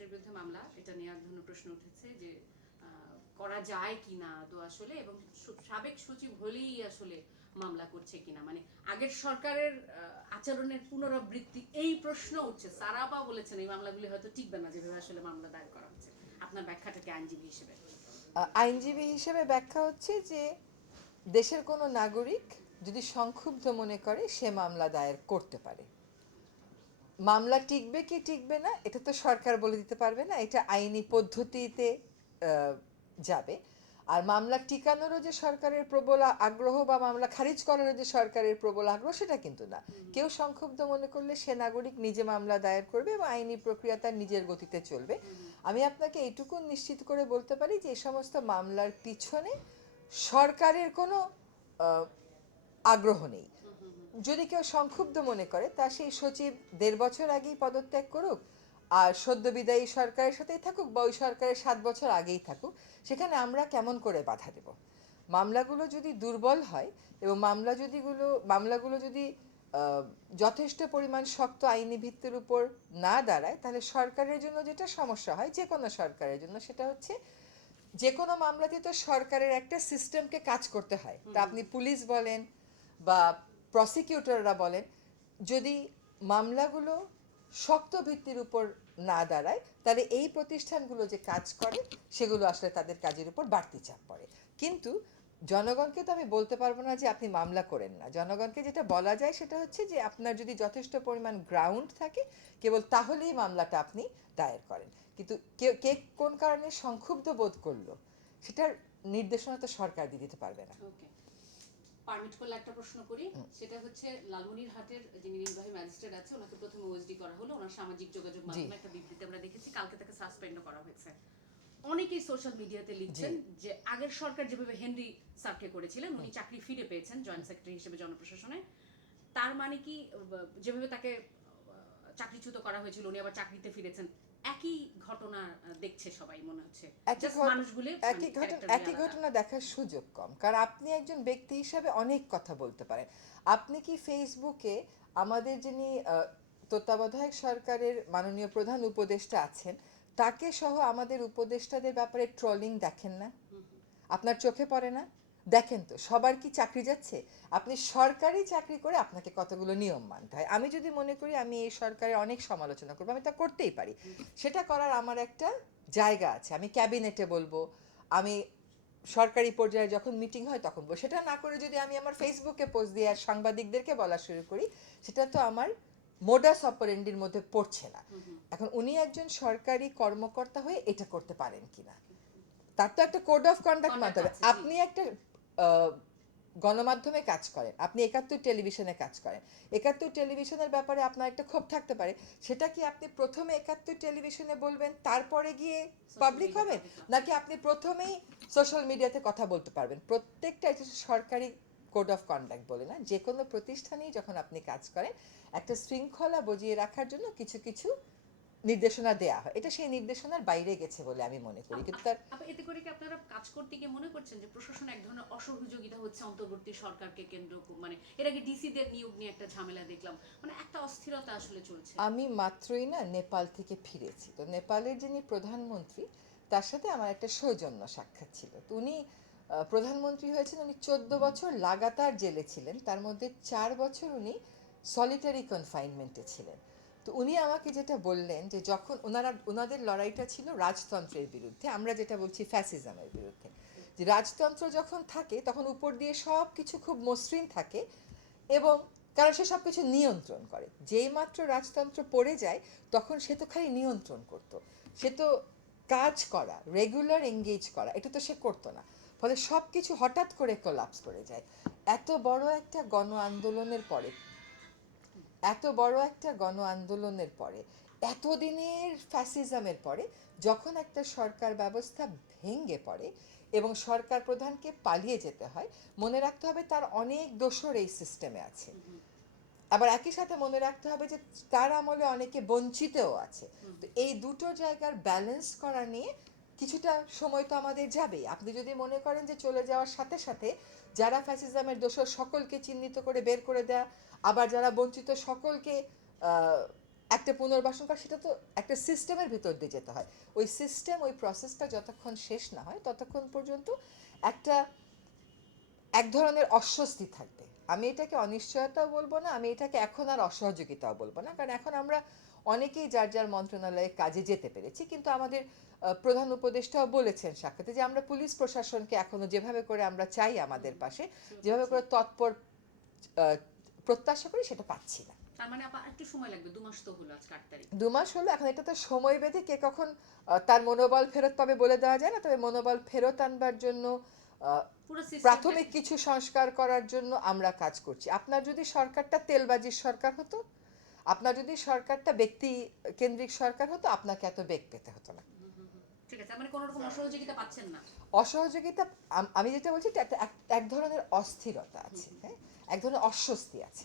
সেক্রেটারির বিরুদ্ধে মামলা, এটা নিয়ে এক ধরনের প্রশ্ন উঠেছে যে করা যায় কিনা তো আসলে, এবং সাবেক সচিব হলেই আসলে মামলা করছে কিনা, মানে আগের সরকারের আচরণের পুনরাবৃত্তি, এই প্রশ্ন উঠছে। সারাবা বলেছেন এই মামলাগুলি হয়তো টিকবে না যেভাবে আসলে মামলা দায়ের করা হচ্ছে। আপনার ব্যাখ্যাটা কি আইনজীবী হিসেবে? আইনজীবী হিসেবে ব্যাখ্যা হচ্ছে যে দেশের কোনো নাগরিক যদি সংক্ষুব্ধ মনে করে সে মামলা দায়ের করতে পারে। মামলা টিকবে কি টিকবে না এটা তো সরকার বলে দিতে পারবে না, এটা আইনি পদ্ধতিতে যাবে। আর মামলা টিকানোরও যে সরকারের প্রবল আগ্রহ বা মামলা খারিজ করারও যে সরকারের প্রবল আগ্রহ সেটা কিন্তু না। কেউ সংক্ষুব্ধ মনে করলে সে নাগরিক নিজে মামলা দায়ের করবে এবং আইনি প্রক্রিয়া তার নিজের গতিতে চলবে। আমি আপনাকে এইটুকু নিশ্চিত করে বলতে পারি যে এই সমস্ত মামলার পিছনে সরকারের কোনো আগ্রহ নেই। যদি কেউ সংক্ষুব্ধ মনে করে তা সেই সচিব ১.৫ বছর আগেই পদত্যাগ করুক আর সদ্য বিদায়ী সরকারের সাথেই থাকুক বা ওই সরকারের ৭ বছর আগেই থাকুক, সেখানে আমরা কেমন করে বাধা দেব? মামলাগুলো যদি দুর্বল হয় এবং মামলাগুলো যদি যথেষ্ট পরিমাণ শক্ত আইনি ভিত্তির উপর না দাঁড়ায়, তাহলে সরকারের জন্য যেটা সমস্যা হয়, যে কোনো সরকারের জন্য, সেটা হচ্ছে যে কোনো মামলাতে তো সরকারের একটা সিস্টেমকে কাজ করতে হয়। তা আপনি পুলিশ বলেন বা প্রসিকিউটররা বলেন, যদি মামলাগুলো শক্ত ভিত্তির উপর না দাঁড়ায় তাহলে এই প্রতিষ্ঠানগুলো যে কাজ করে সেগুলো আসলে তাদের কাজের উপর বাড়তি চাপ পড়ে। কিন্তু জনগণকে তো আমি বলতে পারবো না যে আপনি মামলা করেন না। জনগণকে যেটা বলা যায় সেটা হচ্ছে যে আপনার যদি যথেষ্ট পরিমাণ গ্রাউন্ড থাকে কেবল তাহলেই মামলাটা আপনি দায়ের করেন। কিন্তু কে কোন কারণে সংক্ষুব্ধ বোধ করলো সেটার নির্দেশনা তো সরকার দিয়ে দিতে পারবে না। ওকে, পারমিট করলে একটা প্রশ্ন করি, সেটা হচ্ছে লালমনিরহাটের যিনি নির্বাহী ম্যাজিস্ট্রেট আছে ওনাকে প্রথমে ওএসডি করা হলো, ওনার সামাজিক যোগাযোগ মাধ্যমে একটা বিবৃতি আমরা দেখেছি, কালকে তাকে সাসপেন্ডও করা হয়েছে। অনেকেই সোশ্যাল মিডিয়াতে লিখছেন যে আগের সরকার যেভাবে হেনরি স্যারকে করেছিলেন, উনি চাকরি ফিরে পেয়েছেন জয়েন্ট সেক্রেটারি হিসেবে জনপ্রশাসনে, তার মানে কি যেভাবে তাকে চাকরিচ্যুত করা হয়েছিল উনি আবার চাকরিতে ফিরেছেন, একই ঘটনা দেখছে সবাই মনে হচ্ছে, জাস্ট মানুষগুলো একই ঘটনা দেখার সুযোগ কম, কারণ আপনি একজন ব্যক্তি হিসাবে অনেক কথা বলতে পারেন। আপনি কি ফেসবুকে আমাদের যিনি তত্ত্বাবধায়ক সরকারের মাননীয় প্রধান উপদেষ্টা আছেন তাকে সহ আমাদের উপদেষ্টাদের ব্যাপারে ট্রলিং দেখেন না? আপনার চোখে পড়ে না? দেখেন তো, সবার কি চাকরি যাচ্ছে? আপনি সরকারি চাকরি করে আপনাকে কতগুলো নিয়ম মানতে হয়। আমি যদি মনে করি আমি এই সরকারের অনেক সমালোচনা করবো, আমি তা করতেই পারি। সেটা করার আমার একটা জায়গা আছে। আমি ক্যাবিনেটে বলবো, আমি সরকারি পর্যায়ে যখন মিটিং হয় তখন বলবো। সেটা না করে যদি আমি আমার ফেসবুকে পোস্ট দিয়ে আর সাংবাদিকদেরকে বলা শুরু করি, সেটা তো আমার মোডাস অপারেন্ডির মধ্যে পড়ছে না। এখন উনি একজন সরকারি কর্মকর্তা হয়ে এটা করতে পারেন কিনা, তার তো একটা কোড অফ কন্ডাক্ট মানতে হবে। আপনি একটা গণমাধ্যমে কাজ করেন, আপনি ৭১ টেলিভিশনে কাজ করেন, ৭১ টেলিভিশনের ব্যাপারে আপনার একটা ক্ষোভ থাকতে পারে, সেটা কি আপনি প্রথমে ৭১ টেলিভিশনে বলবেন তারপরে গিয়ে পাবলিক হবেন, নাকি আপনি প্রথমেই সোশ্যাল মিডিয়াতে কথা বলতে পারবেন? প্রত্যেকটা এটা সরকারি কোড অফ কন্ডাক্ট বলে না, যে কোনো প্রতিষ্ঠানেই যখন আপনি কাজ করেন একটা শৃঙ্খলা বজিয়ে রাখার জন্য কিছু কিছু নির্দেশনা দেয়া হয়। এটা সেই নির্দেশনার বাইরে গেছে বলে আমি মনে করি। কিন্তু তার এতে করে কি আপনারা কাজ করতে গিয়ে মনে করছেন যে প্রশাসন এক ধরনের অসহযোগিতা হচ্ছে অন্তর্বর্তী সরকারকে কেন্দ্র, মানে এর আগে ডিসিদের নিয়োগ নিয়ে একটা ঝামেলা দেখলাম, মানে একটা অস্থিরতা আসলে চলছে? আমি মাত্রই না নেপাল থেকে ফিরেছি, তো নেপালের যিনি প্রধানমন্ত্রী তার সাথে আমার একটা সৌজন্য সাক্ষাৎ ছিল। তো উনি প্রধানমন্ত্রী হয়েছেন, উনি ১৪ বছর লাগাতার জেলে ছিলেন, তার মধ্যে ৪ বছর উনি সলিটারি কনফাইনমেন্টে ছিলেন। তো উনি আমাকে যেটা বললেন যে যখন ওনাদের লড়াইটা ছিল রাজতন্ত্রের বিরুদ্ধে, আমরা যেটা বলছি ফ্যাসিজমের বিরুদ্ধে, যে রাজতন্ত্র যখন থাকে তখন উপর দিয়ে সব কিছু খুব মসৃণ থাকে এবং কারণ সে সব কিছু নিয়ন্ত্রণ করে। যেই মাত্র রাজতন্ত্র পড়ে যায় তখন সে তো খালি নিয়ন্ত্রণ করত, সে তো কাজ করা, রেগুলার এঙ্গেজ করা এটা তো সে করতো না। ফলে সব কিছু হঠাৎ করে কোলাপস করে যায়। এত বড় একটা গণ আন্দোলনের পরে এত বড় একটা গণ আন্দোলনের পরে, এতদিনের ফ্যাসিজমের পরে যখন একটা সরকার ব্যবস্থা ভেঙে পড়ে এবং সরকার প্রধানকে পালিয়ে যেতে হয়, মনে রাখতে হবে তার অনেক দোসর এই সিস্টেমে আছে। আবার একই সাথে মনে রাখতে হবে যে তার আমলে অনেকে বঞ্চিতও আছে। তো এই দুটো জায়গার ব্যালেন্স করা নিয়ে কিছুটা সময় তো আমাদের যাবেই। আপনি যদি মনে করেন যে চলে যাওয়ার সাথে সাথে যারা ফ্যাসিজমের দোষর সকলকে চিহ্নিত করে বের করে দেয়া, আবার যারা বঞ্চিত সকলকে একটা পুনর্বাসন করা, সেটা তো একটা সিস্টেমের ভিতর দিয়ে যেতে হয়। ওই সিস্টেম, ওই প্রসেসটা যতক্ষণ শেষ না হয় ততক্ষণ পর্যন্ত একটা এক ধরনের অস্বস্তি থাকবে। আমি এটাকে অনিশ্চয়তাও বলবো না, আমি এটাকে এখন আর অসহযোগিতাও বলবো না, কারণ এখন আমরা অনেকেই যার যার মন্ত্রণালয়ে কাজে যেতে পেরেছি। কিন্তু আমাদের প্রধান উপদেষ্টাও বলেছেন সাক্ষাতে যে আমরা পুলিশ প্রশাসনকে এখনো যেভাবে করে আমরা চাই আমাদের পাশে, যেভাবে করে তৎপর প্রত্যাশা করি, সেটা পাচ্ছি না। তার মানে আপা একটু সময় লাগবে, 2 মাস তো হলো, আজকে 8 তারিখ। 2 মাস হলো, এখন এটা তো সময় বেঁধে কে কখন তার মনোবল ফেরত পাবে বলে দেওয়া যায় না। তবে মনোবল ফেরত আনবার জন্য পুরো সিস্টেম প্রাথমিক কিছু সংস্কার করার জন্য আমরা কাজ করছি। আপনার যদি সরকারটা তেলবাজির সরকার হতো, আপনার যদি সরকারটা ব্যক্তি কেন্দ্রিক সরকার হতো, আপনাকে এত বেগ পেতে হতো না। ঠিক আছে, মানে কোনো রকম অসহযোগিতা পাচ্ছেন না? অসহযোগিতা, আমি যেটা বলছি, এক ধরনের অস্থিরতা আছে, হ্যাঁ, এক ধরনের অস্বস্তি আছে।